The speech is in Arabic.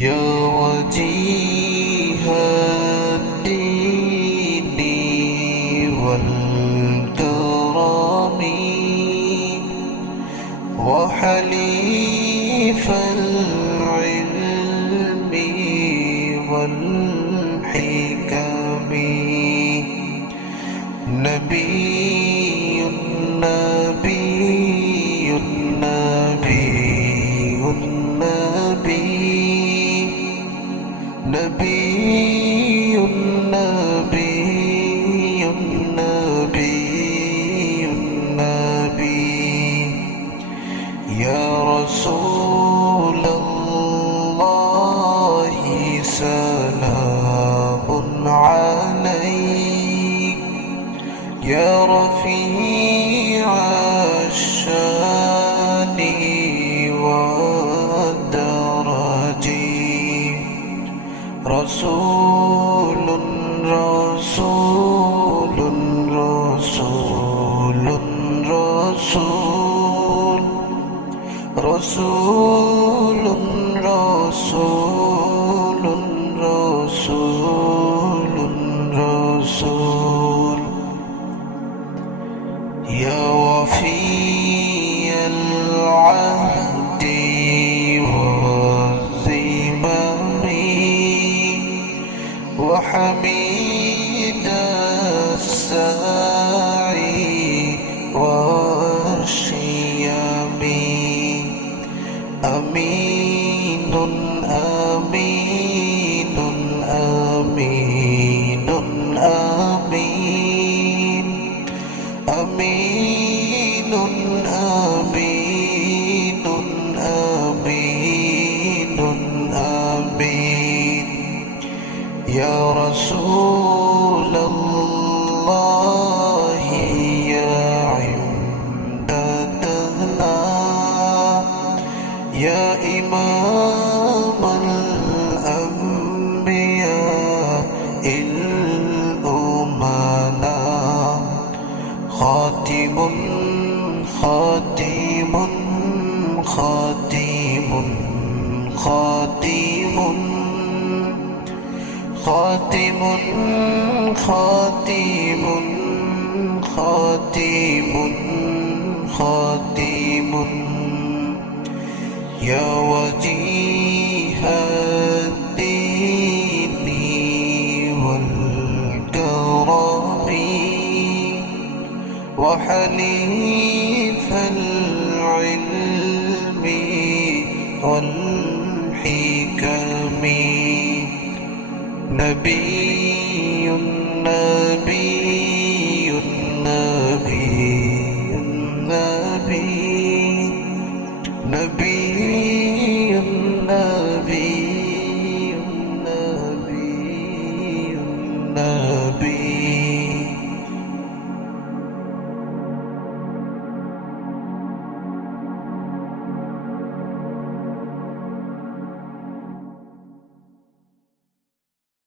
يا وجيه الدين والكرم وحليف العلم والحكم نبي نبي نبي نبي نبي نبي نبي نبي يا رسول الله سلام عليك يا رفيع الشان والدرج رسول رسول رسول رسول رسول رسول رسول رسول يا وفي العهد والذمم وحميد السعي والشيم أمين أمين أمين أمين أمين أمين أمين أمين يا رسول الله يا عمدتنا يا إمام الأنبياء الأمنا خاتم خاتم خاتم خاتم خاتم خاتم خاتم خاتم يا وجيه الدين والكرم وحليف العلم والحكم نبي نبي نبي نبي نبي نبي